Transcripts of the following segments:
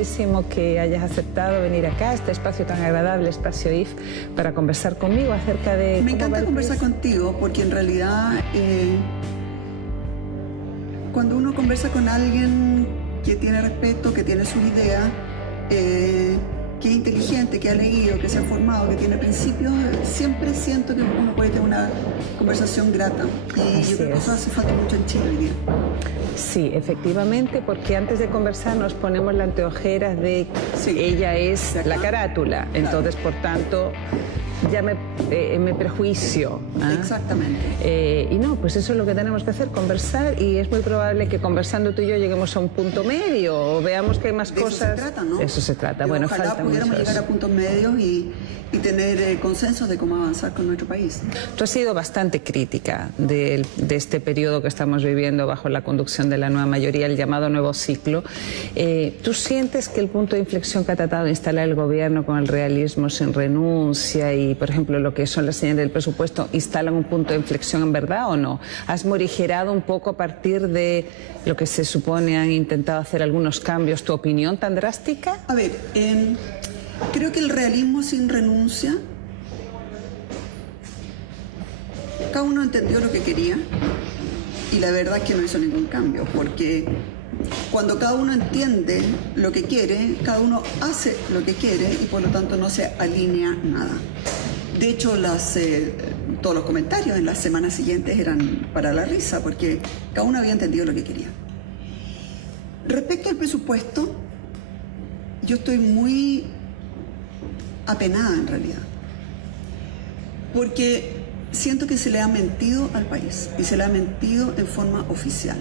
muchísimo que hayas aceptado venir acá, a este espacio tan agradable, Espacio IF, para conversar conmigo acerca de... Me encanta conversar contigo porque en realidad cuando uno conversa con alguien que tiene respeto, que tiene sus ideas, que es inteligente, que ha leído, que se ha formado, que tiene principios, siempre siento que uno puede tener una conversación grata. Y yo creo que eso hace falta mucho en Chile hoy día. Sí, efectivamente, porque antes de conversar nos ponemos las anteojeras de ella es la carátula, entonces por tanto ya me prejuicio. Exactamente. Y no, pues eso es lo que tenemos que hacer, conversar, y es muy probable que conversando tú y yo lleguemos a un punto medio o veamos que hay más cosas. Eso se trata, ¿no? Eso se trata. Bueno, ojalá pudiéramos llegar a puntos medios y tener consenso de cómo avanzar con nuestro país. Tú has sido bastante crítica de este periodo que estamos viviendo bajo la conducción de la nueva mayoría, el llamado nuevo ciclo. ¿Tú sientes que el punto de inflexión que ha tratado de instalar el gobierno con el realismo sin renuncia y, por ejemplo, lo que son las señales del presupuesto, instalan un punto de inflexión en verdad o no? ¿Has morigerado un poco a partir de lo que se supone han intentado hacer algunos cambios? ¿Tu opinión tan drástica? A ver, creo que el realismo sin renuncia, cada uno entendió lo que quería y la verdad es que no hizo ningún cambio, porque cuando cada uno entiende lo que quiere, cada uno hace lo que quiere y por lo tanto no se alinea nada. De hecho, todos los comentarios en las semanas siguientes eran para la risa, porque cada uno había entendido lo que quería. Respecto al presupuesto, yo estoy muy apenada en realidad, porque siento que se le ha mentido al país y se le ha mentido en forma oficial.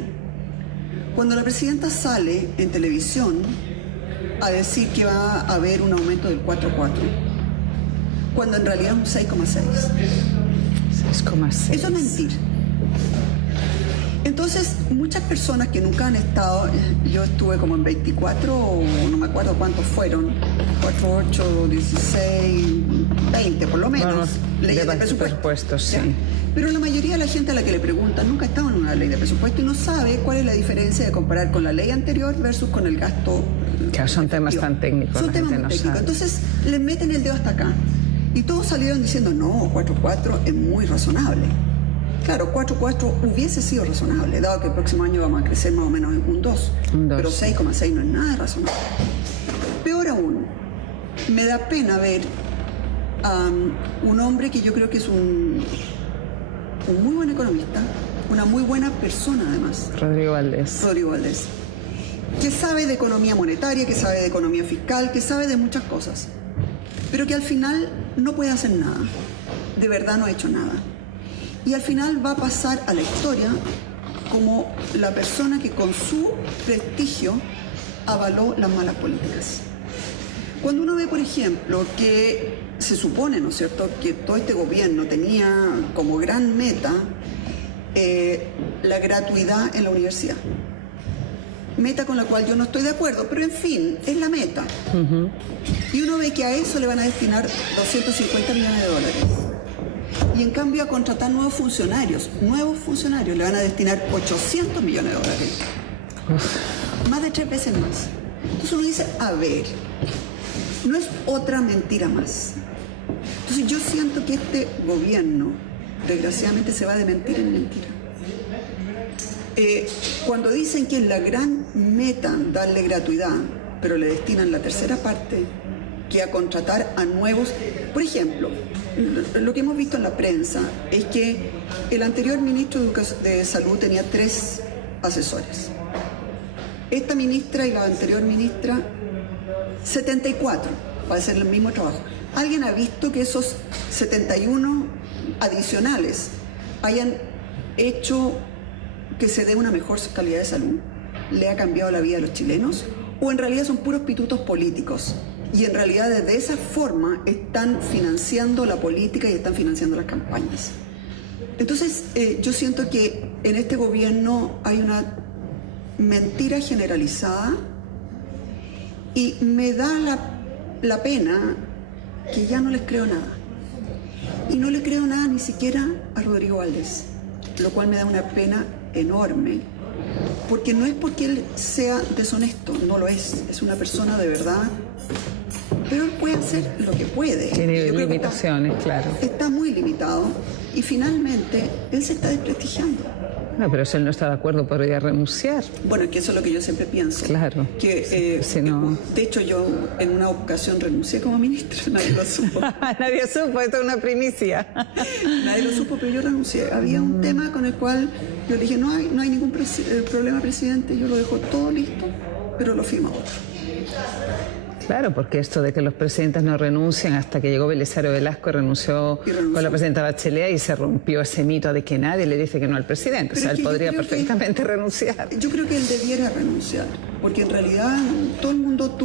Cuando la presidenta sale en televisión a decir que va a haber un aumento del 4,4, cuando en realidad es un 6,6. 6,6. Eso es mentir. Entonces, muchas personas que nunca han estado, yo estuve como en 24, o no me acuerdo cuántos fueron, 4, 8, 16, 20 por lo menos, bueno, leyes de presupuesto, sí. ¿Ya? Pero la mayoría de la gente a la que le preguntan nunca ha estado en una ley de presupuesto y no sabe cuál es la diferencia de comparar con la ley anterior versus con el gasto. Claro, son temas tan técnicos. Son temas muy técnicos. Entonces, le meten el dedo hasta acá. Y todos salieron diciendo, no, 4,4 es muy razonable. Claro, 4,4 hubiese sido razonable, dado que el próximo año vamos a crecer más o menos en un 2. Pero 6,6 no es nada razonable. Peor aún, me da pena ver a un hombre que yo creo que es un muy buen economista, una muy buena persona además. Rodrigo Valdés, que sabe de economía monetaria, que sabe de economía fiscal, que sabe de muchas cosas, pero que al final no puede hacer nada. De verdad no ha hecho nada. Y al final va a pasar a la historia como la persona que con su prestigio avaló las malas políticas. Cuando uno ve, por ejemplo, que se supone, ¿no es cierto?, que todo este gobierno tenía como gran meta la gratuidad en la universidad. Meta con la cual yo no estoy de acuerdo, pero en fin, es la meta. Y uno ve que a eso le van a destinar 250 millones de dólares. Y en cambio a contratar nuevos funcionarios le van a destinar 800 millones de dólares. Más de 3 veces más. Entonces uno dice, a ver, no es otra mentira más. Entonces yo siento que este gobierno, desgraciadamente, se va de mentira en mentira. Cuando dicen que es la gran meta darle gratuidad, pero le destinan la tercera parte, que a contratar a nuevos. Por ejemplo, lo que hemos visto en la prensa es que el anterior ministro de Salud tenía 3 asesores. Esta ministra y la anterior ministra, 74, para hacer el mismo trabajo. ¿Alguien ha visto que esos 71 adicionales hayan hecho que se dé una mejor calidad de salud? ¿Le ha cambiado la vida a los chilenos? ¿O en realidad son puros pitutos políticos? Y en realidad desde esa forma están financiando la política y están financiando las campañas. Entonces yo siento que en este gobierno hay una mentira generalizada y me da la pena que ya no les creo nada. Y no le creo nada ni siquiera a Rodrigo Valdés, lo cual me da una pena enorme porque no es porque él sea deshonesto, no lo es una persona de verdad, pero él puede hacer lo que puede. Tiene limitaciones, claro. Está muy limitado y finalmente él se está desprestigiando. No, pero si él no está de acuerdo, podría renunciar. Bueno, es que eso es lo que yo siempre pienso. Claro. Que, si no... De hecho, yo en una ocasión renuncié como ministra, nadie lo supo. Nadie supo, esto es una primicia. Nadie lo supo, pero yo renuncié. Había un tema con el cual yo le dije, no hay ningún problema, presidente, yo lo dejo todo listo, pero lo firma otro. Claro, porque esto de que los presidentes no renuncian, hasta que llegó Belisario Velasco renunció con la presidenta Bachelet y se rompió ese mito de que nadie le dice que no al presidente. Pero o sea, él podría perfectamente renunciar. Yo creo que él debiera renunciar, porque en realidad todo el mundo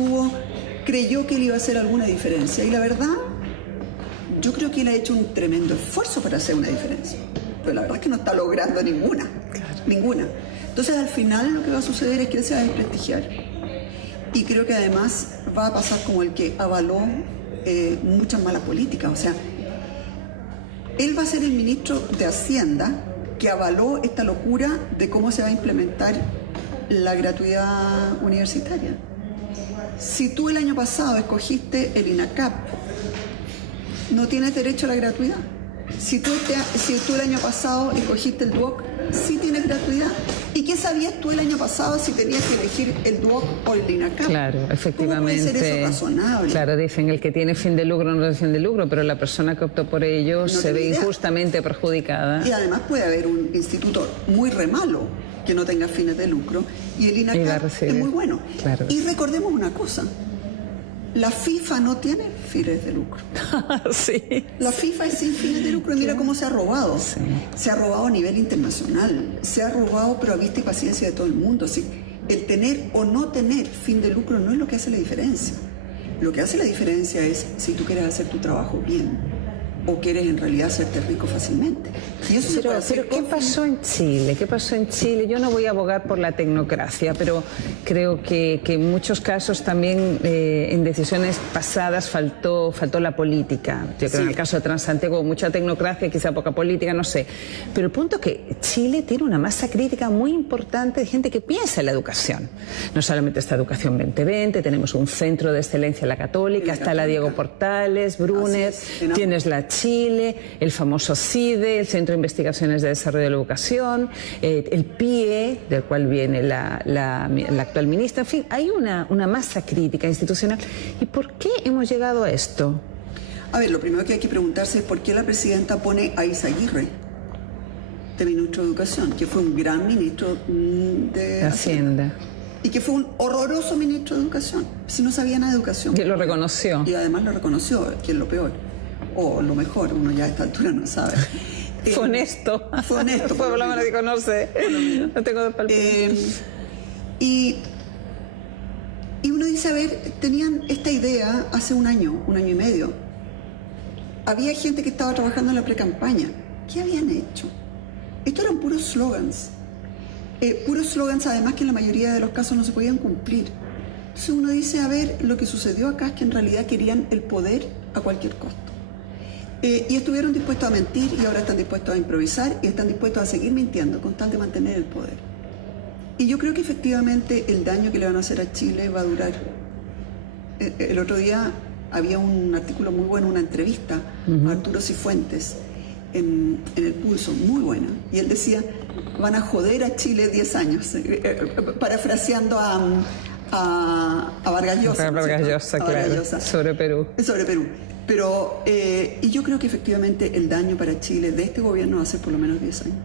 creyó que él iba a hacer alguna diferencia. Y la verdad, yo creo que él ha hecho un tremendo esfuerzo para hacer una diferencia. Pero la verdad es que no está logrando ninguna. Claro. Ninguna. Entonces, al final lo que va a suceder es que él se va a desprestigiar. Y creo que además va a pasar como el que avaló muchas malas políticas. O sea, él va a ser el ministro de Hacienda que avaló esta locura de cómo se va a implementar la gratuidad universitaria. Si tú el año pasado escogiste el INACAP, no tienes derecho a la gratuidad. Si tú el año pasado escogiste el DUOC, sí tienes gratuidad. ¿Y qué sabías tú el año pasado si tenías que elegir el DUOC o el INACAP? Claro, efectivamente. ¿Cómo puede ser eso razonable? Claro, dicen el que tiene fin de lucro no tiene fin de lucro, pero la persona que optó por ello no se ve injustamente perjudicada. Y además puede haber un instituto muy re malo que no tenga fines de lucro y el INACAP es muy bueno. Claro. Y recordemos una cosa. La FIFA no tiene fines de lucro. Sí. La FIFA es sin fines de lucro y mira cómo se ha robado. Sí. Se ha robado a nivel internacional. Se ha robado, pero a vista y paciencia de todo el mundo. Así, el tener o no tener fin de lucro no es lo que hace la diferencia. Lo que hace la diferencia es si tú quieres hacer tu trabajo bien o quieres en realidad hacerte rico fácilmente. Y eso pero ¿qué pasó en Chile? ¿Qué pasó en Chile? Yo no voy a abogar por la tecnocracia, pero creo que en muchos casos también en decisiones pasadas faltó la política. Yo creo que en el caso de Transantiago mucha tecnocracia, quizá poca política, no sé. Pero el punto es que Chile tiene una masa crítica muy importante de gente que piensa en la educación. No solamente está Educación 2020, tenemos un centro de excelencia en la Católica, está la Diego Portales, Brunner, tienes la Chile, el famoso CIDE, el Centro de Investigaciones de Desarrollo de la Educación, el PIE, del cual viene la actual ministra. En fin, hay una masa crítica institucional. ¿Y por qué hemos llegado a esto? A ver, lo primero que hay que preguntarse es por qué la presidenta pone a Izaguirre de ministro de Educación, que fue un gran ministro de Hacienda. Y que fue un horroroso ministro de Educación, si no sabía nada de educación. Y lo reconoció. Y además lo reconoció, que es lo peor. O lo mejor, uno ya a esta altura no sabe. Fue honesto. Fue honesto. Fue por lo menos que conoce. No tengo dos palpitos. Y uno dice, a ver, tenían esta idea hace un año y medio. Había gente que estaba trabajando en la precampaña. ¿Qué habían hecho? Esto eran puros slogans. Puros slogans, además, que en la mayoría de los casos no se podían cumplir. Entonces uno dice, a ver, lo que sucedió acá es que en realidad querían el poder a cualquier costo. Y estuvieron dispuestos a mentir y ahora están dispuestos a improvisar y están dispuestos a seguir mintiendo con tal de mantener el poder. Y yo creo que efectivamente el daño que le van a hacer a Chile va a durar. El otro día había un artículo muy bueno, una entrevista a Arturo Cifuentes en El Pulso, muy buena. Y él decía, van a joder a Chile 10 años, parafraseando a Vargas Llosa. Vargas Llosa, claro, sobre Perú. Sobre Perú. Pero, y yo creo que efectivamente el daño para Chile de este gobierno va a ser por lo menos 10 años.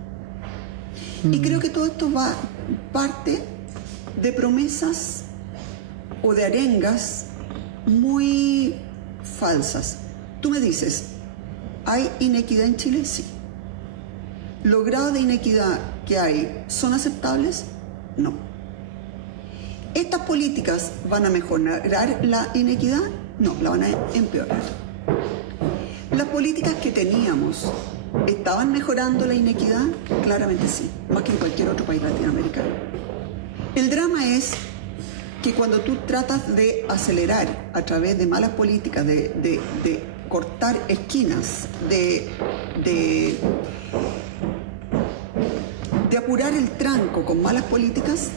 Y creo que todo esto va parte de promesas o de arengas muy falsas. Tú me dices, ¿hay inequidad en Chile? Sí. ¿Los grados de inequidad que hay son aceptables? No. ¿Estas políticas van a mejorar la inequidad? No, la van a empeorar. Las políticas que teníamos, ¿estaban mejorando la inequidad? Claramente sí, más que en cualquier otro país latinoamericano. El drama es que cuando tú tratas de acelerar a través de malas políticas, de cortar esquinas, de curar el tranco con malas políticas,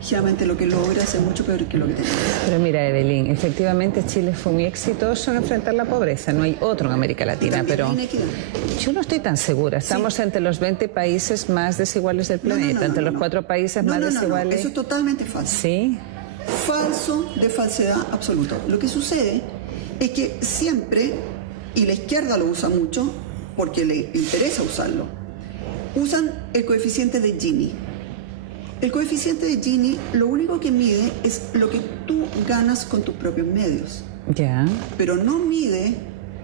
generalmente lo que logra es mucho peor que lo que tenemos. Pero mira, Evelyn, efectivamente Chile fue muy exitoso en enfrentar la pobreza. No hay otro en América Latina, pero yo no estoy tan segura. Estamos entre los 20 países más desiguales del planeta, entre los 4 países más desiguales. Eso es totalmente falso. ¿Sí? Falso de falsedad absoluta. Lo que sucede es que siempre, y la izquierda lo usa mucho porque le interesa usarlo, usan el coeficiente de Gini. El coeficiente de Gini lo único que mide es lo que tú ganas con tus propios medios. Ya. Pero no mide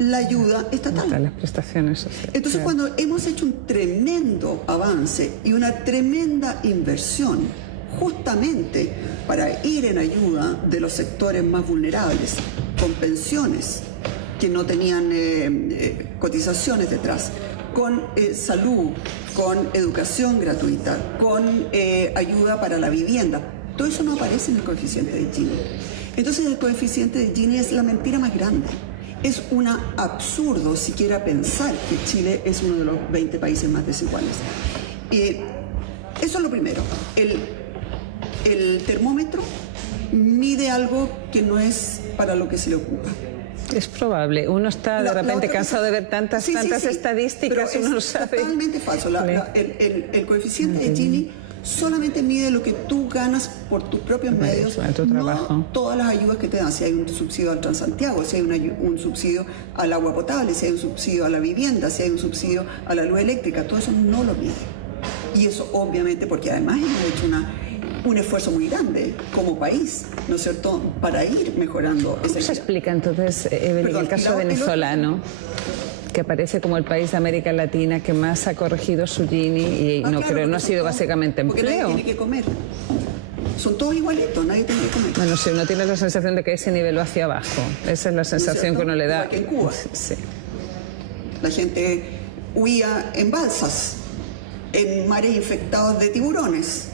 la ayuda estatal. Las prestaciones sociales. Entonces, cuando hemos hecho un tremendo avance y una tremenda inversión justamente para ir en ayuda de los sectores más vulnerables, con pensiones que no tenían cotizaciones detrás, con salud, con educación gratuita, con ayuda para la vivienda. Todo eso no aparece en el coeficiente de Gini. Entonces el coeficiente de Gini es la mentira más grande. Es un absurdo siquiera pensar que Chile es uno de los 20 países más desiguales. Eso es lo primero. El termómetro mide algo que no es para lo que se le ocupa. Es probable. Uno está de repente cansado de ver tantas estadísticas, pero uno es sabe. Totalmente falso. El coeficiente de Gini solamente mide lo que tú ganas por tus propios medios, no todas las ayudas que te dan. Si hay un subsidio al Transantiago, si hay un subsidio al agua potable, si hay un subsidio a la vivienda, si hay un subsidio a la luz eléctrica, todo eso no lo mide. Y eso obviamente porque además hemos hecho un esfuerzo muy grande como país, ¿no es cierto?, para ir mejorando. ¿Cómo se explica entonces, Evelyn, el caso venezolano, que aparece como el país de América Latina que más ha corregido su Gini y no ha sido básicamente empleo? Porque nadie tiene que comer. Son todos igualitos, nadie tiene que comer. Bueno, sí, uno tiene la sensación de que ese nivel va hacia abajo. Esa es la sensación que uno le da. Igual que en Cuba. Sí. La gente huía en balsas, en mares infectados de tiburones,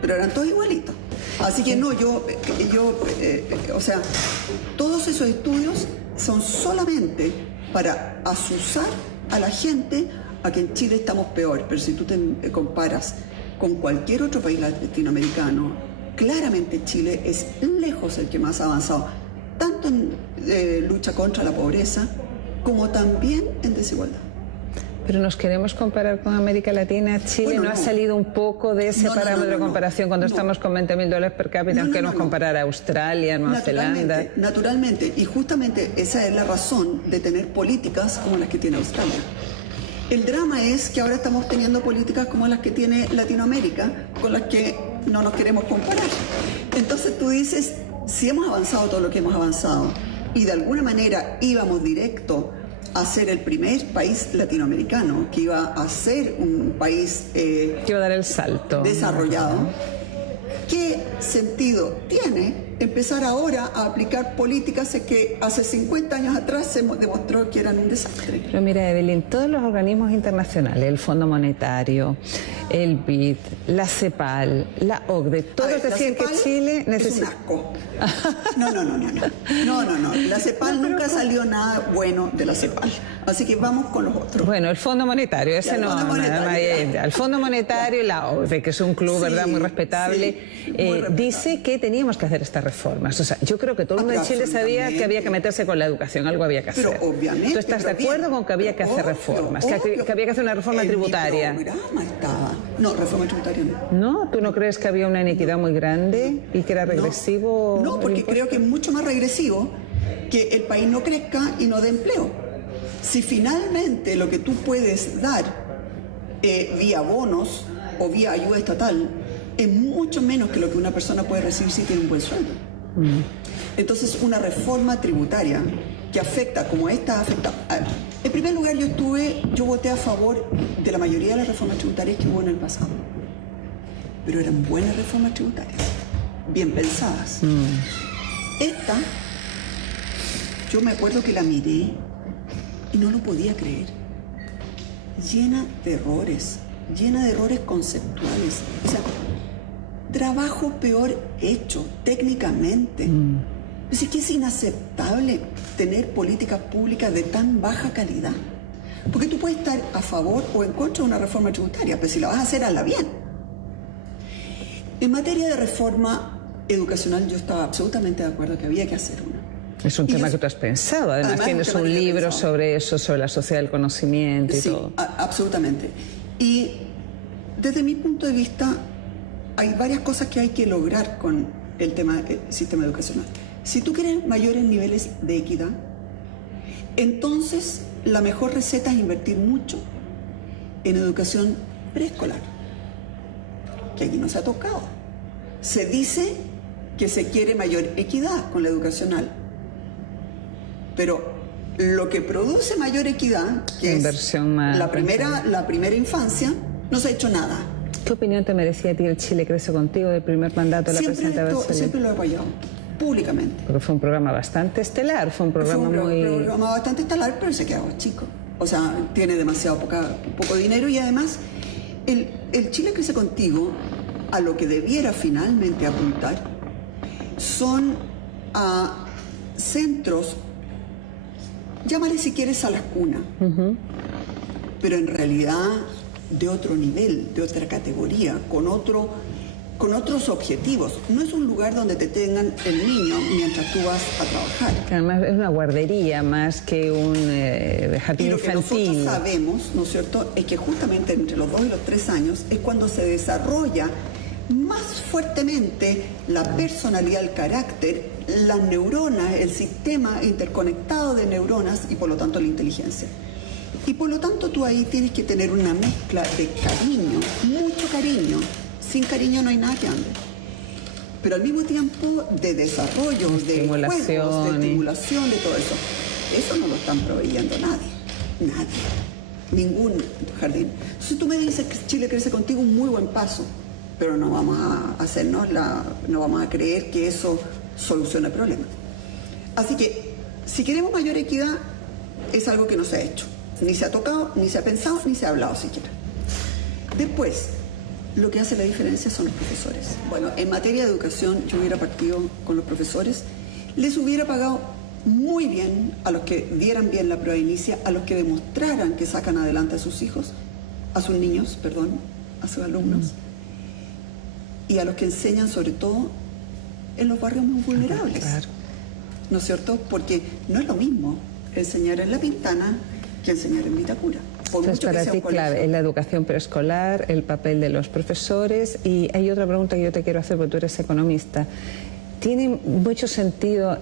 pero eran todos igualitos. Así que no, o sea, todos esos estudios son solamente para asusar a la gente a que en Chile estamos peor. Pero si tú te comparas con cualquier otro país latinoamericano, claramente Chile es lejos el que más ha avanzado, tanto en lucha contra la pobreza como también en desigualdad. Pero nos queremos comparar con América Latina. Chile no ha salido un poco de ese parámetro de comparación cuando estamos con $20.000 per cápita, aunque nos comparar a Australia, Nueva Zelanda. Naturalmente, y justamente esa es la razón de tener políticas como las que tiene Australia. El drama es que ahora estamos teniendo políticas como las que tiene Latinoamérica, con las que no nos queremos comparar. Entonces tú dices, si hemos avanzado todo lo que hemos avanzado y de alguna manera íbamos directo a ser el primer país latinoamericano que iba a ser un país que iba a dar el salto desarrollado, ¿qué sentido tiene empezar ahora a aplicar políticas que hace 50 años atrás se demostró que eran un desastre? Pero mira, Evelyn, todos los organismos internacionales, el Fondo Monetario, el BID, la CEPAL, la OCDE, todos decían que Chile necesita... Es un asco. No. La CEPAL nunca salió nada bueno de la CEPAL. Así que vamos con los otros. Bueno, el Fondo Monetario, ese no. El Fondo Monetario y la OCDE, que es un club, ¿verdad?, muy respetable, dice que teníamos que hacer estas reformas. O sea, yo creo que todo el mundo en Chile sabía que había que meterse con la educación, algo había que hacer. Pero obviamente. ¿Tú estás de acuerdo con que había que hacer reformas? Que había que hacer una reforma tributaria. Mi programa estaba. No, reforma tributaria no. ¿No? ¿Tú no crees que había una inequidad muy grande y que era regresivo? No, porque creo que es mucho más regresivo que el país no crezca y no dé empleo. Si finalmente lo que tú puedes dar vía bonos o vía ayuda estatal es mucho menos que lo que una persona puede recibir si tiene un buen sueldo. Entonces, una reforma tributaria que afecta, como esta afecta... En primer lugar, yo voté a favor de la mayoría de las reformas tributarias que hubo en el pasado. Pero eran buenas reformas tributarias, bien pensadas. Esta, yo me acuerdo que la miré y no lo podía creer. Llena de errores conceptuales. O sea, trabajo peor hecho técnicamente. Es decir, que es inaceptable tener políticas públicas de tan baja calidad. Porque tú puedes estar a favor o en contra de una reforma tributaria, pero si la vas a hacer, hazla bien. En materia de reforma educacional yo estaba absolutamente de acuerdo que había que hacer una. Es un tema que tú has pensado, además tienes un libro sobre eso, sobre la sociedad del conocimiento y todo. Sí, absolutamente. Y desde mi punto de vista hay varias cosas que hay que lograr con el sistema educacional. Si tú quieres mayores niveles de equidad, entonces la mejor receta es invertir mucho en educación preescolar, que aquí no se ha tocado. Se dice que se quiere mayor equidad con la educacional, pero lo que produce mayor equidad, que es la primera infancia, no se ha hecho nada. ¿Qué opinión te merecía a ti el Chile Crece Contigo del primer mandato de la presidenta Bachelet? Siempre lo he apoyado, públicamente. Porque fue un programa bastante estelar, fue un programa bastante estelar, pero se quedó chico. O sea, tiene demasiado poco dinero y además el Chile Crece Contigo, a lo que debiera finalmente apuntar, son a centros, llámale si quieres a las cunas, pero en realidad de otro nivel, de otra categoría, con otros objetivos. No es un lugar donde te tengan el niño mientras tú vas a trabajar. Además es una guardería más que un jardín infantil. Y lo que nosotros sabemos, ¿no es cierto?, es que justamente entre los 2 y los 3 años es cuando se desarrolla más fuertemente la personalidad, el carácter, las neuronas, el sistema interconectado de neuronas y por lo tanto la inteligencia. Y por lo tanto tú ahí tienes que tener una mezcla de cariño, mucho cariño. Sin cariño no hay nada que ande. Pero al mismo tiempo de desarrollo, de juegos, de estimulación, de todo eso. Eso no lo están proveyendo nadie. Ningún jardín. Entonces tú me dices que Chile Crece Contigo, un muy buen paso, pero no vamos a no vamos a creer que eso soluciona el problema. Así que si queremos mayor equidad, es algo que no se ha hecho. Ni se ha tocado, ni se ha pensado, ni se ha hablado siquiera. Después, lo que hace la diferencia son los profesores. Bueno, en materia de educación yo hubiera partido con los profesores, les hubiera pagado muy bien a los que dieran bien la prueba inicia, a los que demostraran que sacan adelante a sus hijos, a sus niños, perdón, a sus alumnos, y a los que enseñan sobre todo en los barrios más vulnerables. Claro. ¿No es cierto? Porque no es lo mismo enseñar en La Pintana que enseñar en Vitacura. Entonces, para ti, clave es la educación preescolar, el papel de los profesores. Y hay otra pregunta que yo te quiero hacer, porque tú eres economista. ¿Tiene mucho sentido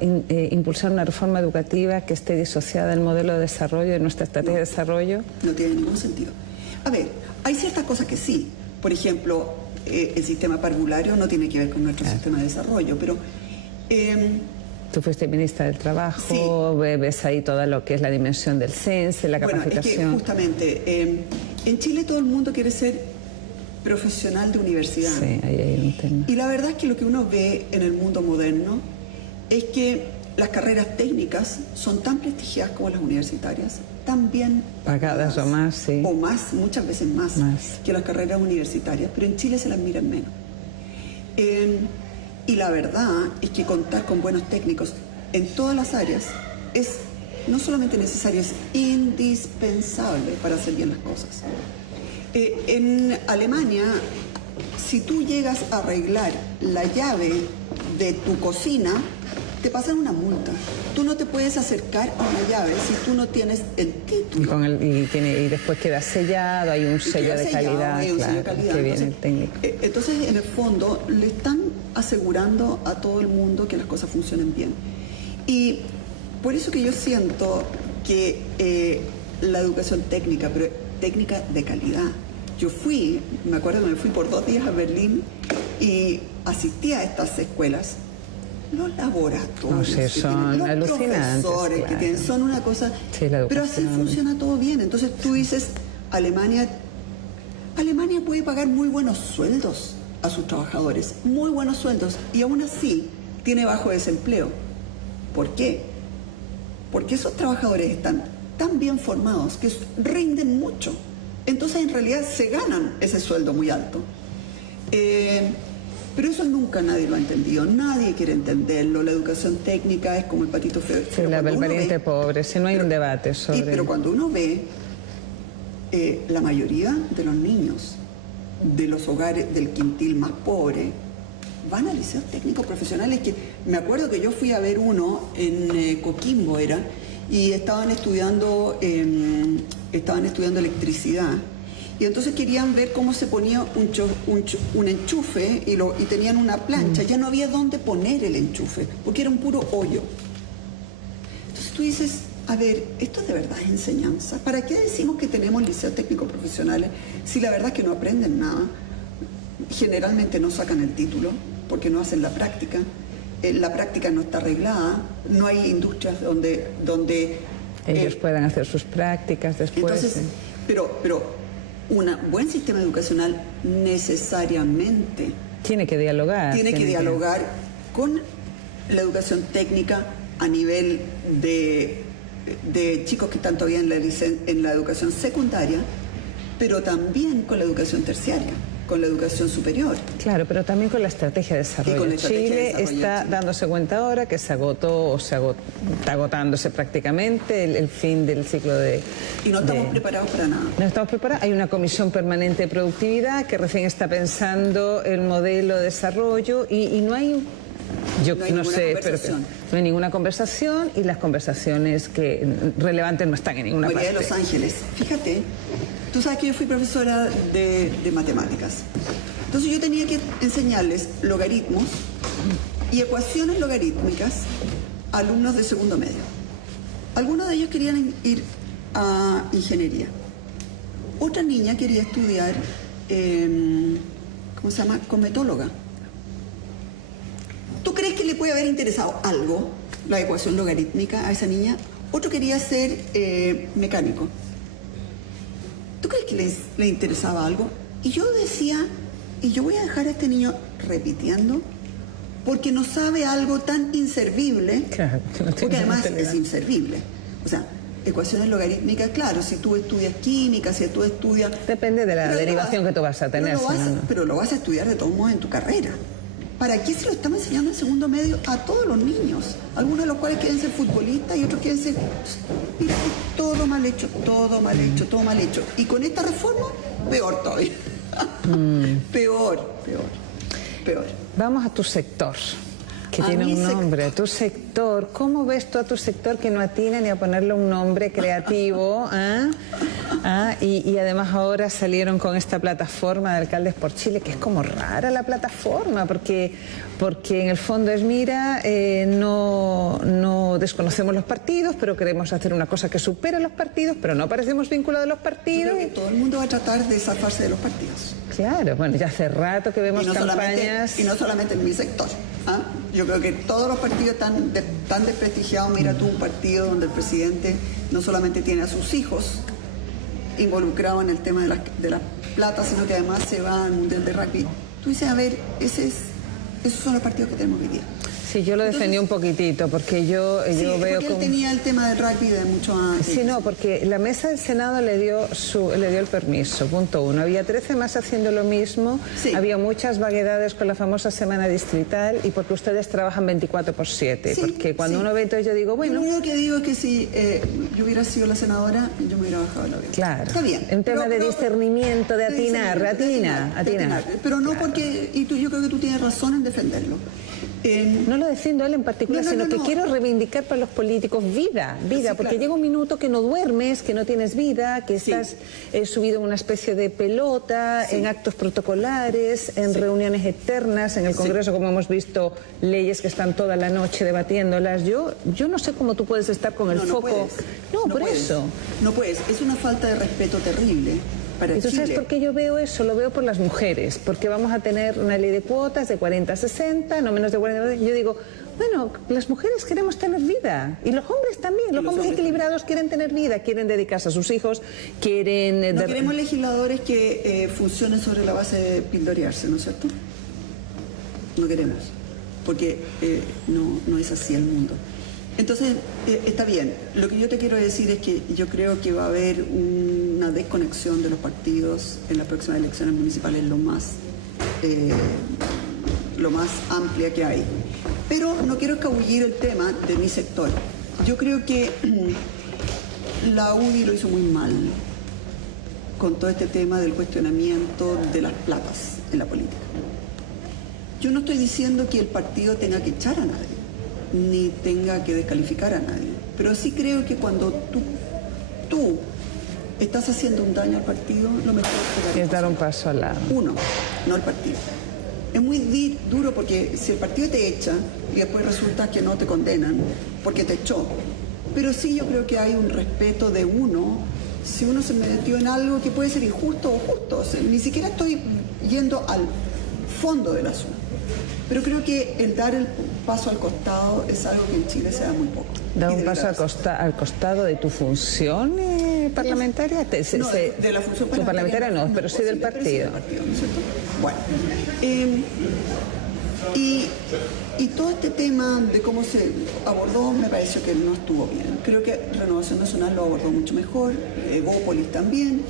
impulsar una reforma educativa que esté disociada del modelo de desarrollo, de nuestra estrategia de desarrollo? No tiene ningún sentido. A ver, hay ciertas cosas que sí. Por ejemplo, el sistema parvulario no tiene que ver con nuestro sistema de desarrollo, pero... Tú fuiste ministra del Trabajo, sí. Ves ahí todo lo que es la dimensión del CENSE, la capacitación. Es que justamente, en Chile todo el mundo quiere ser profesional de universidad. Sí, ahí hay un tema. Y la verdad es que lo que uno ve en el mundo moderno es que las carreras técnicas son tan prestigiadas como las universitarias, tan bien pagadas o más, sí. O más, muchas veces más que las carreras universitarias, pero en Chile se las miran menos. Y la verdad es que contar con buenos técnicos en todas las áreas es no solamente necesario, es indispensable para hacer bien las cosas. En Alemania, si tú llegas a arreglar la llave de tu cocina, te pasan una multa. Tú no te puedes acercar a una llave si tú no tienes el título. Y después queda sellado, hay un sello de calidad. Hay un sello de calidad. Que viene el técnico. Entonces, en el fondo, le están asegurando a todo el mundo que las cosas funcionen bien. Y por eso que yo siento que la educación técnica, pero técnica de calidad. Yo me acuerdo que me fui por 2 días a Berlín y asistí a estas escuelas. Los laboratorios, son los alucinantes, profesores que tienen, son una cosa... Sí, pero así funciona todo bien. Entonces tú dices, Alemania puede pagar muy buenos sueldos a sus trabajadores, muy buenos sueldos, y aún así tiene bajo desempleo. ¿Por qué? Porque esos trabajadores están tan bien formados que rinden mucho. Entonces en realidad se ganan ese sueldo muy alto. Pero eso nunca nadie lo ha entendido, nadie quiere entenderlo. La educación técnica es como el patito feo. Sí, el pariente pobre, si no hay un debate sobre... Pero cuando uno ve la mayoría de los niños de los hogares del quintil más pobre van a liceos técnicos profesionales, que me acuerdo que yo fui a ver uno en Coquimbo y estaban estudiando electricidad. Y entonces querían ver cómo se ponía un enchufe y tenían una plancha. Ya no había dónde poner el enchufe, porque era un puro hoyo. Entonces tú dices, a ver, ¿esto de verdad es enseñanza? ¿Para qué decimos que tenemos liceos técnicos profesionales si la verdad es que no aprenden nada? Generalmente no sacan el título porque no hacen la práctica. La práctica no está arreglada. No hay industrias donde ellos puedan hacer sus prácticas después. Entonces, pero un buen sistema educacional necesariamente tiene que dialogar. Tiene que dialogar con la educación técnica a nivel de chicos que están todavía en la educación secundaria, pero también con la educación terciaria, con la educación superior. Claro, pero también con la estrategia de desarrollo. Chile está dándose cuenta ahora que se agotó, está agotándose prácticamente el fin del ciclo de... Y no estamos preparados para nada. No estamos preparados. Hay una comisión permanente de productividad que recién está pensando el modelo de desarrollo y no hay... Yo no sé, pero no hay ninguna conversación y las conversaciones relevantes no están en ninguna parte. María de Los Ángeles, fíjate, tú sabes que yo fui profesora de matemáticas. Entonces yo tenía que enseñarles logaritmos y ecuaciones logarítmicas a alumnos de segundo medio. Algunos de ellos querían ir a ingeniería. Otra niña quería estudiar, ¿cómo se llama? Cosmetóloga. ¿Tú crees que le puede haber interesado algo, la ecuación logarítmica, a esa niña? Otro quería ser mecánico. ¿Tú crees que le interesaba algo? Y yo decía, y yo voy a dejar a este niño repitiendo, porque no sabe algo tan inservible, claro, porque además es inservible. O sea, ecuaciones logarítmicas, claro, si tú estudias química, si tú estudias... Depende de la derivación que tú vas a tener. Pero lo vas a estudiar de todos modos en tu carrera. ¿Para qué se lo estamos enseñando en segundo medio a todos los niños? Algunos de los cuales quieren ser futbolistas y otros quieren ser... Mira, todo mal hecho, todo mal hecho, todo mal hecho. Y con esta reforma, peor todavía. Peor. Vamos a tu sector, que tiene un nombre. Tu sector, ¿cómo ves tú a tu sector que no atina ni a ponerle un nombre creativo? Y además ahora salieron con esta plataforma de Alcaldes por Chile, que es como rara la plataforma, porque en el fondo es, mira, no desconocemos los partidos, pero queremos hacer una cosa que supere los partidos, pero no parecemos vinculados a los partidos. Yo creo que todo el mundo va a tratar de zafarse de los partidos. Claro, bueno, ya hace rato que vemos campañas... Y no solamente en mi sector. Yo creo que todos los partidos están desprestigiados. Mira tú, un partido donde el presidente no solamente tiene a sus hijos involucrados en el tema de las plata, sino que además se va al Mundial de Rugby. Tú dices, a ver, esos son los partidos que tenemos hoy día. Sí, yo lo defendí un poquitito, porque yo veo porque él tenía el tema del rugby de mucho antes. Sí, no, porque la mesa del Senado le dio el permiso, punto uno. Había 13 más haciendo lo mismo, sí. Había muchas vaguedades con la famosa semana distrital y porque ustedes trabajan 24/7. Sí, porque cuando uno ve, entonces yo digo, bueno... Yo lo único que digo es que si yo hubiera sido la senadora, yo me hubiera bajado el avión. Claro. Está bien. Un tema de discernimiento, de atinar. Pero no porque... Y yo creo que tú tienes razón en defenderlo. No lo defiendo a él en particular, sino que quiero reivindicar para los políticos vida, sí, porque claro. Llega un minuto que no duermes, que no tienes vida, que estás subido en una especie de pelota, en actos protocolares, en reuniones eternas, en el Congreso, como hemos visto, leyes que están toda la noche debatiéndolas. Yo no sé cómo tú puedes estar con el foco. No puedes. Eso. No puedes, es una falta de respeto terrible. ¿Y tú sabes por qué yo veo eso? Lo veo por las mujeres, porque vamos a tener una ley de cuotas de 40-60, no menos de 40. Yo digo, bueno, las mujeres queremos tener vida, y los hombres también. Los hombres equilibrados quieren tener vida, quieren dedicarse a sus hijos, quieren... No queremos legisladores que funcionen sobre la base de pildorearse, ¿no es cierto? No queremos, porque no es así el mundo. Entonces, está bien. Lo que yo te quiero decir es que yo creo que va a haber una desconexión de los partidos en las próximas elecciones municipales lo más amplia que hay. Pero no quiero escabullir el tema de mi sector. Yo creo que la UDI lo hizo muy mal con todo este tema del cuestionamiento de las platas en la política. Yo no estoy diciendo que el partido tenga que echar a nadie, ni tenga que descalificar a nadie, pero sí creo que cuando tú estás haciendo un daño al partido, lo mejor es dar un paso al lado. Uno, no el partido. Es muy duro porque si el partido te echa y después resulta que no te condenan porque te echó. Pero sí yo creo que hay un respeto de uno si uno se metió en algo que puede ser injusto o justo. O sea, ni siquiera estoy yendo al fondo del asunto. Pero creo que el dar el paso al costado es algo que en Chile se da muy poco. ¿Dar un paso al costado de tu función parlamentaria? No, de la función parlamentaria no, pero sí del partido. ¿No es cierto? Bueno, y todo este tema de cómo se abordó me pareció que no estuvo bien. Creo que Renovación Nacional lo abordó mucho mejor, Evópolis también.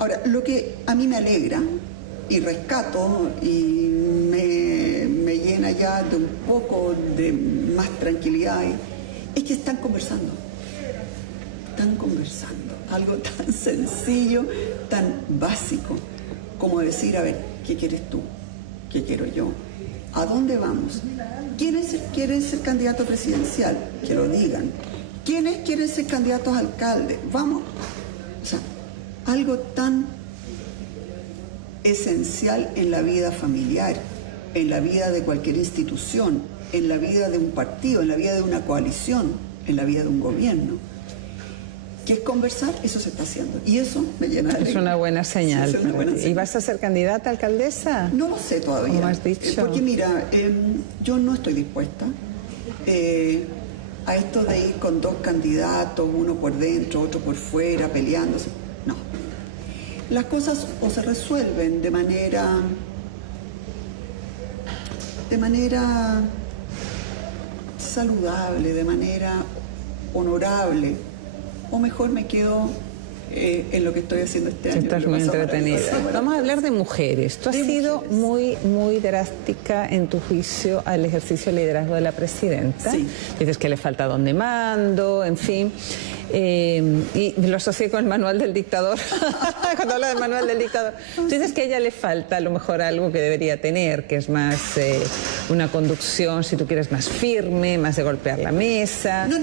Ahora, lo que a mí me alegra y rescato y me llena ya de un poco de más tranquilidad es que están conversando. Están conversando. Algo tan sencillo, tan básico como decir, a ver, ¿qué quieres tú? ¿Qué quiero yo? ¿A dónde vamos? ¿Quiénes quieren ser candidato presidencial? Que lo digan. ¿Quiénes quieren ser candidatos a alcalde? Vamos. O sea, algo tan esencial en la vida familiar, en la vida de cualquier institución, en la vida de un partido, en la vida de una coalición, en la vida de un gobierno. Que es conversar, eso se está haciendo. Y eso me llena de alegría. Es una buena señal. Sí, es una buena señal. ¿Y vas a ser candidata a alcaldesa? No lo sé todavía. ¿Cómo has dicho? Porque mira, yo no estoy dispuesta a esto de ir con dos candidatos, uno por dentro, otro por fuera, peleándose. No. Las cosas o se resuelven de manera saludable, de manera honorable, o mejor me quedo en lo que estoy haciendo este año. Estás muy entretenida. Vamos a hablar de mujeres. Tú has sido muy drástica en tu juicio al ejercicio de liderazgo de la presidenta. Sí. Dices que le falta don de mando, en fin. Y lo asocié con el manual del dictador. Cuando hablo del manual del dictador. Tú dices que a ella le falta a lo mejor algo que debería tener, que es más una conducción, si tú quieres, más firme, más de golpear la mesa. No.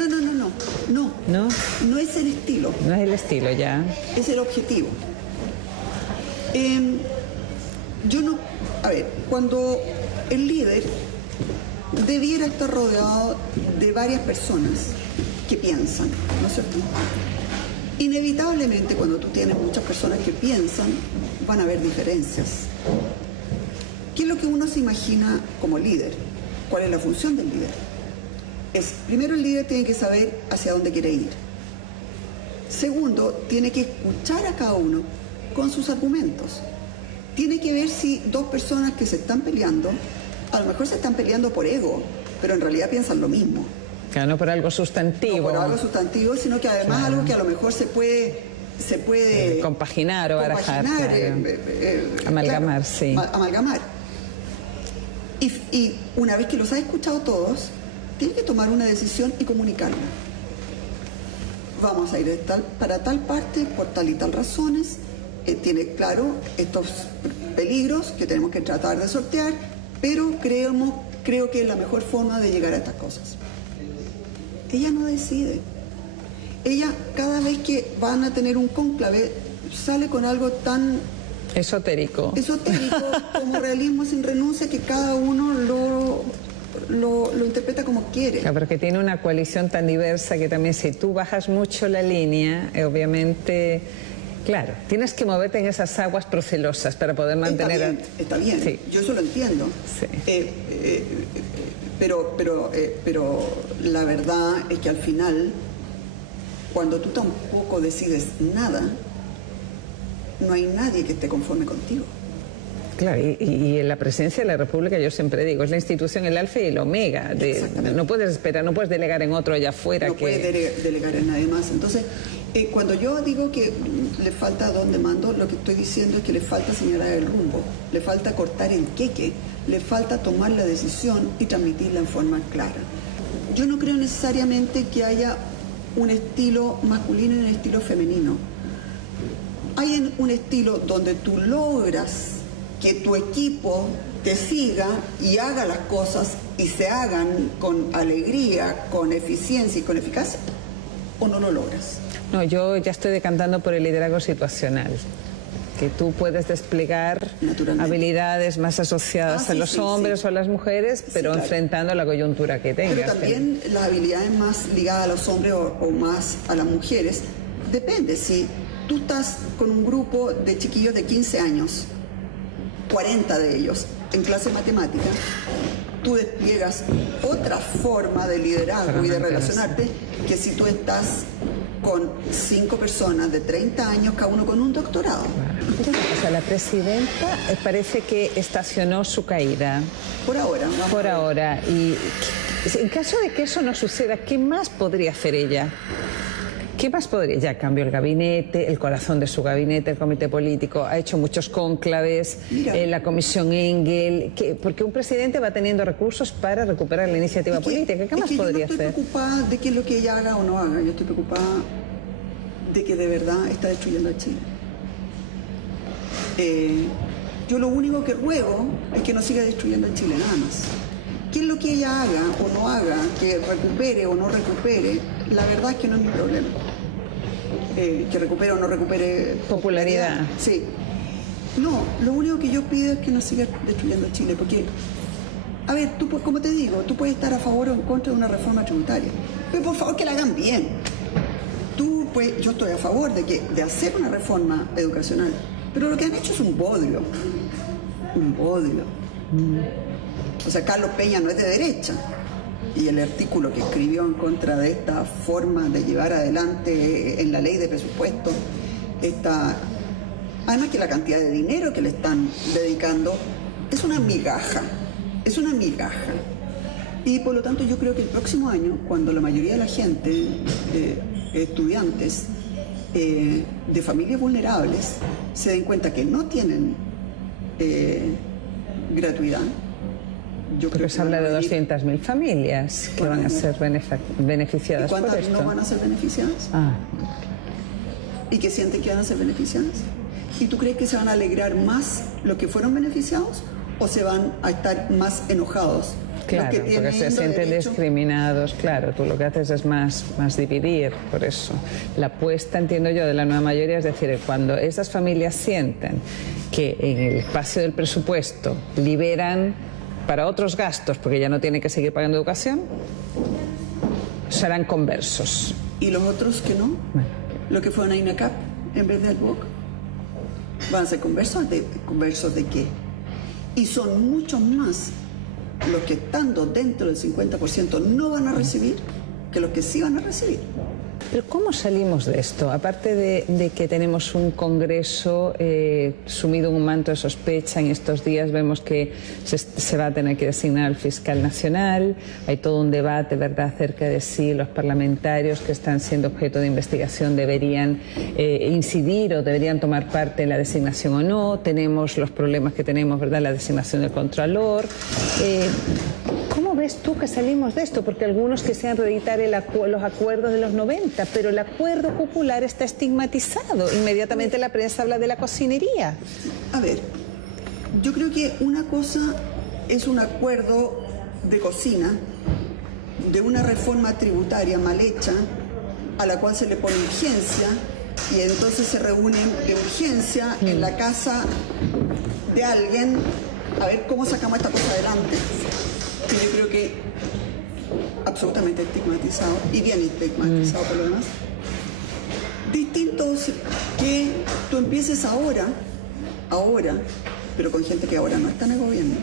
¿No? No es el estilo. No es el estilo ya. Es el objetivo. Yo no... A ver, cuando el líder debiera estar rodeado de varias personas que piensan, ¿no es cierto? Inevitablemente, cuando tú tienes muchas personas que piensan, van a haber diferencias. ¿Qué es lo que uno se imagina como líder? ¿Cuál es la función del líder? Primero, el líder tiene que saber hacia dónde quiere ir. Segundo, tiene que escuchar a cada uno con sus argumentos. Tiene que ver si dos personas que se están peleando, a lo mejor se están peleando por ego, pero en realidad piensan lo mismo. Claro, no por algo sustantivo. No por algo sustantivo, sino que además algo que a lo mejor se puede compaginar o barajar. Amalgamar, claro, sí. Amalgamar. Y una vez que los ha escuchado todos, tiene que tomar una decisión y comunicarla. Vamos a ir para tal parte, por tal y tal razones. Tiene claro estos peligros que tenemos que tratar de sortear, pero creo que es la mejor forma de llegar a estas cosas. Ella no decide. Ella, cada vez que van a tener un cónclave, sale con algo tan esotérico como realismo sin renuncia, que cada uno lo interpreta como quiere. Claro, pero que tiene una coalición tan diversa que también, si tú bajas mucho la línea, obviamente, claro, tienes que moverte en esas aguas procelosas para poder mantener... Está bien, sí. Yo eso lo entiendo. Sí. Pero la verdad es que al final, cuando tú tampoco decides nada, no hay nadie que esté conforme contigo. Claro, y en la presidencia de la República, yo siempre digo, es la institución, el alfa y el omega. No puedes esperar, no puedes delegar en otro allá afuera. No puedes delegar en nadie más. Entonces, cuando yo digo que le falta don de mando, lo que estoy diciendo es que le falta señalar el rumbo, le falta cortar el queque, le falta tomar la decisión y transmitirla en forma clara. Yo no creo necesariamente que haya un estilo masculino y un estilo femenino. Hay un estilo donde tú logras que tu equipo te siga y haga las cosas y se hagan con alegría, con eficiencia y con eficacia, o no lo logras. No, yo ya estoy decantando por el liderazgo situacional, que tú puedes desplegar habilidades más asociadas a los hombres o a las mujeres, pero claro, enfrentando la coyuntura que tengas. Pero también las habilidades más ligadas a los hombres o más a las mujeres, depende. Si tú estás con un grupo de chiquillos de 15 años, 40 de ellos en clase de matemática, tú despliegas otra forma de liderazgo y de relacionarte que si tú estás con 5 personas de 30 años, cada uno con un doctorado. O sea, la presidenta parece que estacionó su caída. Por ahora. Por ahora. Y en caso de que eso no suceda, ¿qué más podría hacer ella? ¿Qué más podría? Ya cambió el gabinete, el corazón de su gabinete, el comité político, ha hecho muchos cónclaves, la comisión Engel, porque un presidente va teniendo recursos para recuperar la iniciativa política. ¿Qué más podría hacer? Yo no estoy preocupada de qué es lo que ella haga o no haga, yo estoy preocupada de que de verdad está destruyendo a Chile. Yo lo único que ruego es que no siga destruyendo a Chile, nada más. ¿Qué es lo que ella haga o no haga, que recupere o no recupere? La verdad es que no es mi problema. Que recupere o no recupere popularidad. Sí. No, lo único que yo pido es que no siga destruyendo Chile, porque, a ver, tú, como te digo, tú puedes estar a favor o en contra de una reforma tributaria, pero por favor que la hagan bien. Yo estoy a favor de hacer una reforma educacional, pero lo que han hecho es un bodrio. Un bodrio. O sea, Carlos Peña no es de derecha. Y el artículo que escribió en contra de esta forma de llevar adelante en la ley de presupuesto, además que la cantidad de dinero que le están dedicando es una migaja. Es una migaja. Y por lo tanto yo creo que el próximo año, cuando la mayoría de la gente, estudiantes de familias vulnerables, se den cuenta que no tienen gratuidad. Porque se habla de 200.000 familias que van a ser beneficiadas por esto. ¿Cuántas no van a ser beneficiadas? ¿Y que sienten que van a ser beneficiadas? ¿Y tú crees que se van a alegrar más los que fueron beneficiados o se van a estar más enojados? Claro, porque se sienten discriminados. Claro, tú lo que haces es más dividir, por eso. La apuesta, entiendo yo, de la nueva mayoría es decir, cuando esas familias sienten que en el espacio del presupuesto liberan para otros gastos, porque ya no tienen que seguir pagando educación, serán conversos. ¿Y los otros que no? Bueno. ¿Los que fueron a INACAP en vez del BOC? ¿Van a ser conversos? ¿Conversos de qué? Y son muchos más los que estando dentro del 50% no van a recibir que los que sí van a recibir. Pero ¿cómo salimos de esto? Aparte de que tenemos un Congreso sumido en un manto de sospecha, en estos días vemos que se va a tener que designar al fiscal nacional, hay todo un debate, ¿verdad?, acerca de si los parlamentarios que están siendo objeto de investigación deberían incidir o deberían tomar parte en la designación o no, tenemos los problemas que tenemos, ¿verdad?, la designación del Contralor. ¿Cómo ves tú que salimos de esto? Porque algunos quisieran reeditar los acuerdos de los 90, pero el acuerdo popular está estigmatizado. Inmediatamente la prensa habla de la cocinería. A ver, yo creo que una cosa es un acuerdo de cocina, de una reforma tributaria mal hecha, a la cual se le pone urgencia, y entonces se reúnen de urgencia en la casa de alguien a ver cómo sacamos esta cosa adelante. Que yo creo que absolutamente estigmatizado y bien estigmatizado por lo demás. Distinto que tú empieces ahora, pero con gente que ahora no está en el gobierno,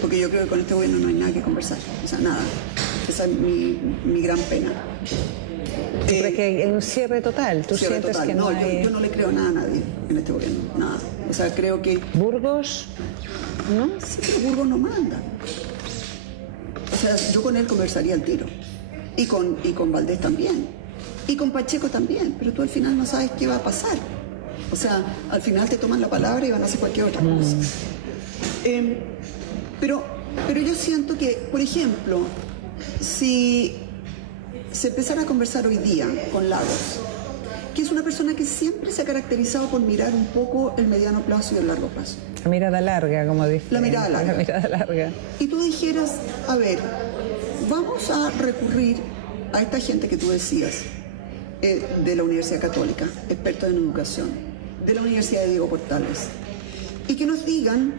porque yo creo que con este gobierno no hay nada que conversar, o sea, nada. Esa es mi gran pena. Porque hay un cierre total. ¿Tú sientes total. Que no hay... yo no le creo nada a nadie en este gobierno, nada. O sea, creo que... ¿Burgos? ¿No? Sí, pero Burgos no manda. O sea, yo con él conversaría al tiro. Y con Valdés también. Y con Pacheco también. Pero tú al final no sabes qué va a pasar. O sea, al final te toman la palabra y van a hacer cualquier otra cosa. Pero yo siento que, por ejemplo, si se empezara a conversar hoy día con Lagos que es una persona que siempre se ha caracterizado por mirar un poco el mediano plazo y el largo plazo. La mirada larga, como dice. La mirada larga. La mirada larga. Y tú dijeras, a ver, vamos a recurrir a esta gente que tú decías, de la Universidad Católica, expertos en educación, de la Universidad de Diego Portales, y que nos digan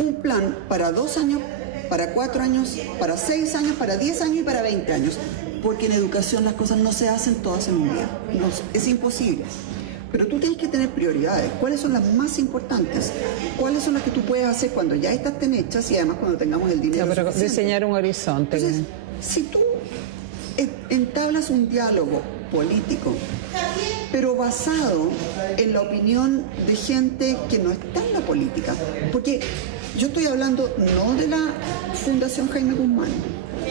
un plan para 2 años, para 4 años, para 6 años, para 10 años y para 20 años. Porque en educación las cosas no se hacen todas en un día. No, es imposible. Pero tú tienes que tener prioridades. ¿Cuáles son las más importantes? ¿Cuáles son las que tú puedes hacer cuando ya estén hechas y además cuando tengamos el dinero No, pero suficiente? diseñar un horizonte. Entonces, si tú entablas un diálogo político, pero basado en la opinión de gente que no está en la política, porque yo estoy hablando no de la Fundación Jaime Guzmán,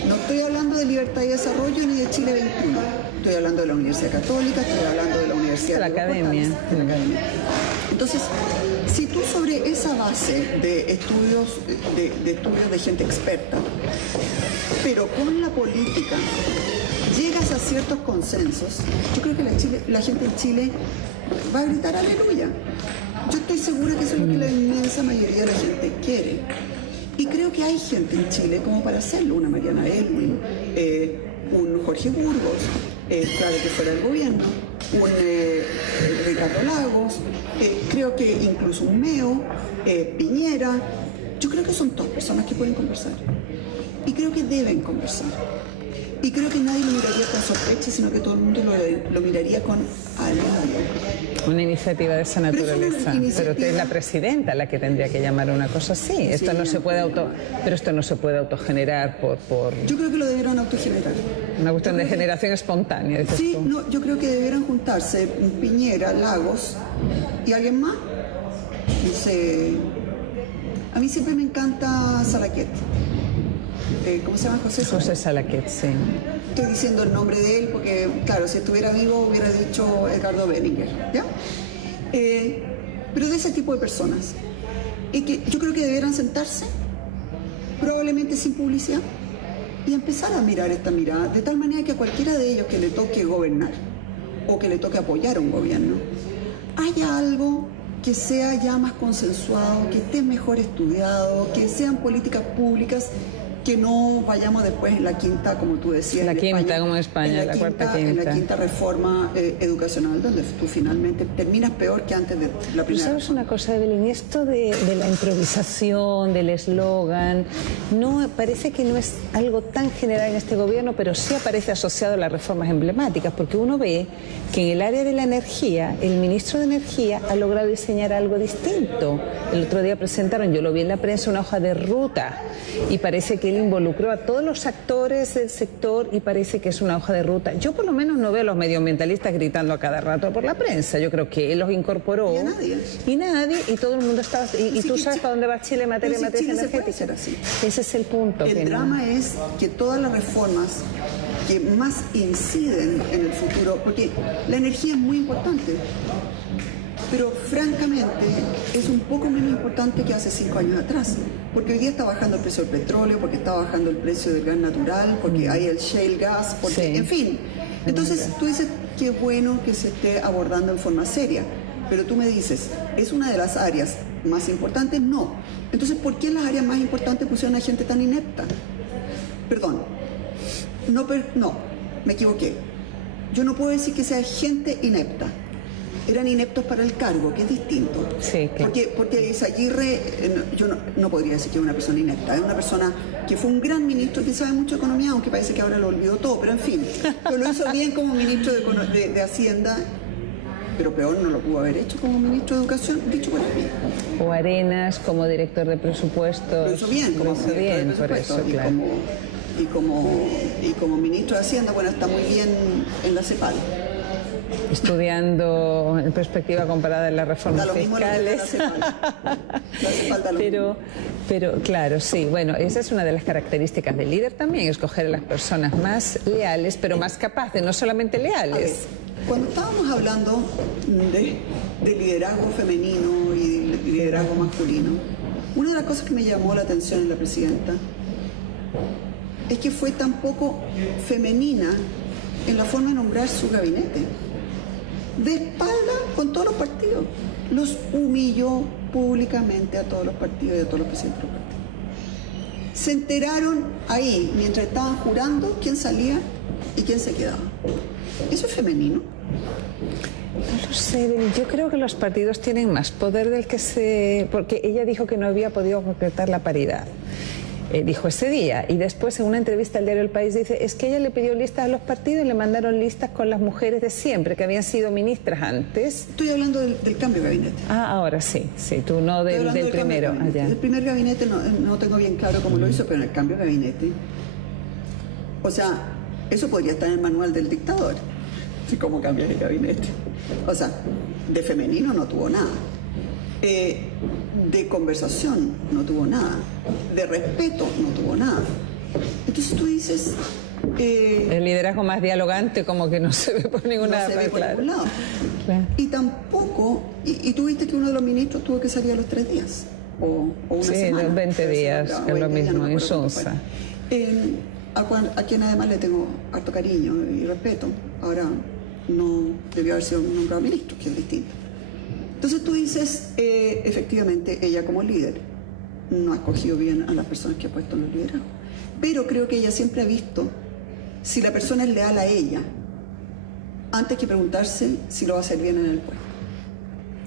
no estoy hablando de Libertad y Desarrollo ni de Chile 21, estoy hablando de la Universidad Católica, estoy hablando de la Universidad de la Academia. Entonces, si tú sobre esa base de estudios de gente experta, pero con la política llegas a ciertos consensos, yo creo que la gente en Chile va a gritar aleluya. Yo estoy segura que eso es lo que la inmensa mayoría de la gente quiere. Y creo que hay gente en Chile como para hacerlo, una Mariana Elwin, un Jorge Burgos, claro que fuera del gobierno, un Ricardo Lagos, creo que incluso un Meo, Piñera. Yo creo que son todas personas que pueden conversar. Y creo que deben conversar. Y creo que nadie lo miraría con sospecha, sino que todo el mundo lo miraría con alivio. Una iniciativa de esa naturaleza. Pero es la presidenta la que tendría que llamar a una cosa así. Sí, esto no se puede pero esto no se puede autogenerar por... Yo creo que lo debieron autogenerar. Una cuestión de generación espontánea, dices sí, tú. No, yo creo que debieran juntarse Piñera, Lagos y alguien más. Dice, a mí siempre me encanta Salaquet. ¿Cómo se llama? José Salaquet, sí. Estoy diciendo el nombre de él porque, claro, si estuviera vivo hubiera dicho Edgardo Benninger, ¿ya? Pero de ese tipo de personas. Y que yo creo que debieran sentarse, probablemente sin publicidad, y empezar a mirar esta mirada, de tal manera que a cualquiera de ellos que le toque gobernar o que le toque apoyar a un gobierno, haya algo que sea ya más consensuado, que esté mejor estudiado, que sean políticas públicas, que no vayamos después en la quinta, como tú decías. La quinta, España, como en España, la cuarta quinta. En la quinta reforma educacional, donde tú finalmente terminas peor que antes de la primera. ¿Sabes una cosa, Evelyn? Esto de la improvisación, del eslogan, no, parece que no es algo tan general en este gobierno, pero sí aparece asociado a las reformas emblemáticas, porque uno ve que en el área de la energía, el ministro de Energía ha logrado diseñar algo distinto. El otro día presentaron, yo lo vi en la prensa, una hoja de ruta, y parece que él involucró a todos los actores del sector y parece que es una hoja de ruta. Yo por lo menos no veo a los medioambientalistas gritando a cada rato por la prensa. Yo creo que él los incorporó. Y a nadie. Y nadie, y todo el mundo está... Y tú sabes para dónde va Chile en materia de matriz energética. Ese es el punto. El drama es que todas las reformas que más inciden en el futuro, porque la energía es muy importante, pero francamente es un poco menos importante que hace 5 años atrás, porque hoy día está bajando el precio del petróleo, porque está bajando el precio del gas natural, porque hay el shale gas, porque, sí. En fin. Entonces tú dices, qué bueno que se esté abordando en forma seria, pero tú me dices, ¿es una de las áreas más importantes? No. Entonces, ¿por qué en las áreas más importantes pusieron a gente tan inepta? Perdón, no, me equivoqué. Yo no puedo decir que sea gente inepta. Eran ineptos para el cargo, que es distinto. Sí, claro. Porque Izaguirre, yo no podría decir que es una persona inepta, es una persona que fue un gran ministro que sabe mucho de economía, aunque parece que ahora lo olvidó todo, pero en fin, pero lo hizo bien como ministro de Hacienda, pero peor no lo pudo haber hecho como ministro de Educación, dicho por él. O Arenas como director de presupuestos. Lo hizo bien como director de presupuestos, por eso, claro. y como ministro de Hacienda, bueno, está muy bien en la CEPAL. Estudiando en perspectiva comparada en las reformas fiscales. Pero claro, sí, bueno, esa es una de las características del líder también, escoger a las personas más leales, pero más capaces, no solamente leales. Cuando estábamos hablando de liderazgo femenino y de liderazgo masculino, una de las cosas que me llamó la atención en la presidenta es que fue tan poco femenina en la forma de nombrar su gabinete. de espalda con todos los partidos. Los humilló públicamente a todos los partidos y a todos los presidentes de los partidos. Se enteraron ahí, mientras estaban jurando, quién salía y quién se quedaba. ¿Eso es femenino? No lo sé, Beni. Yo creo que los partidos tienen más poder del que se... Porque ella dijo que no había podido concretar la paridad. Dijo ese día, y después en una entrevista al diario El País dice, es que ella le pidió listas a los partidos y le mandaron listas con las mujeres de siempre, que habían sido ministras antes. Estoy hablando del cambio de gabinete. Ah, ahora sí, tú no del primero. Allá. El primer gabinete no tengo bien claro cómo lo hizo, pero en el cambio de gabinete, o sea, eso podría estar en el manual del dictador, cómo cambias el gabinete. O sea, de femenino no tuvo nada. De conversación no tuvo nada, de respeto no tuvo nada. Entonces tú dices... el liderazgo más dialogante como que no se ve por ninguna no se ve por claro. ningún lado. Claro. Y tampoco, y tú viste que uno de los ministros tuvo que salir a los 3 días, o una semana. Sí, 20 días, que es lo mismo, en Sonsa. A quien además le tengo harto cariño y respeto, ahora no debió haber sido nombrado ministro, que es distinto. Entonces tú dices, efectivamente, ella como líder no ha escogido bien a las personas que ha puesto en los liderazgos. Pero creo que ella siempre ha visto si la persona es leal a ella, antes que preguntarse si lo va a hacer bien en el puesto.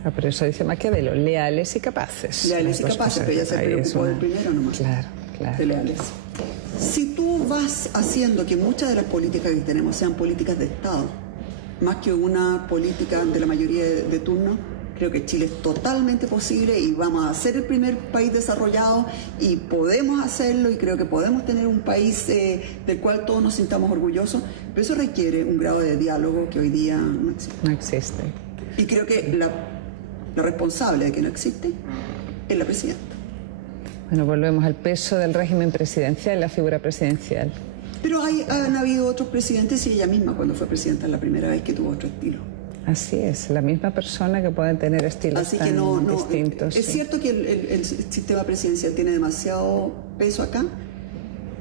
Ah, pero eso dice Maquiavelo, leales y capaces. Leales y capaces, pero ella se preocupó del primero nomás. Claro. De leales. Si tú vas haciendo que muchas de las políticas que tenemos sean políticas de Estado, más que una política de la mayoría de turno, creo que Chile es totalmente posible y vamos a ser el primer país desarrollado y podemos hacerlo y creo que podemos tener un país del cual todos nos sintamos orgullosos, pero eso requiere un grado de diálogo que hoy día no existe. No existe. Y creo que la responsable de que no existe es la presidenta. Bueno, volvemos al peso del régimen presidencial, la figura presidencial. Pero han habido otros presidentes y ella misma cuando fue presidenta la primera vez que tuvo otro estilo. Así es, la misma persona que puede tener estilos así tan que no, distintos. Es cierto que el sistema presidencial tiene demasiado peso acá,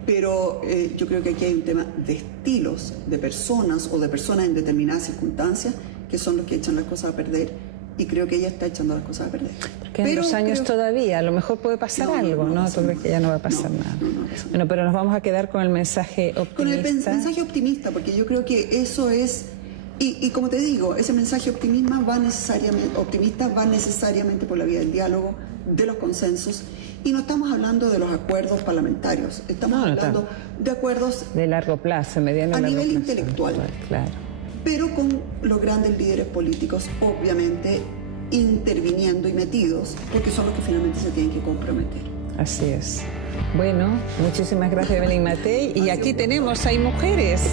pero yo creo que aquí hay un tema de estilos, de personas o de personas en determinadas circunstancias que son los que echan las cosas a perder y creo que ella está echando las cosas a perder. Quedan pero 2 años todavía, a lo mejor puede pasar algo, ¿no? ¿Tú crees que ya no va a pasar nada? No, bueno, pero nos vamos a quedar con el mensaje optimista. Con el mensaje optimista, porque yo creo que eso es... Y como te digo, ese mensaje optimista va necesariamente por la vía del diálogo, de los consensos, y no estamos hablando de los acuerdos parlamentarios, estamos hablando de acuerdos de largo plazo, mediano y largo plazo. A nivel intelectual, claro. Pero con los grandes líderes políticos, obviamente, interviniendo y metidos, porque son los que finalmente se tienen que comprometer. Así es. Bueno, muchísimas gracias, Belén Matei. Y aquí tenemos, hay mujeres.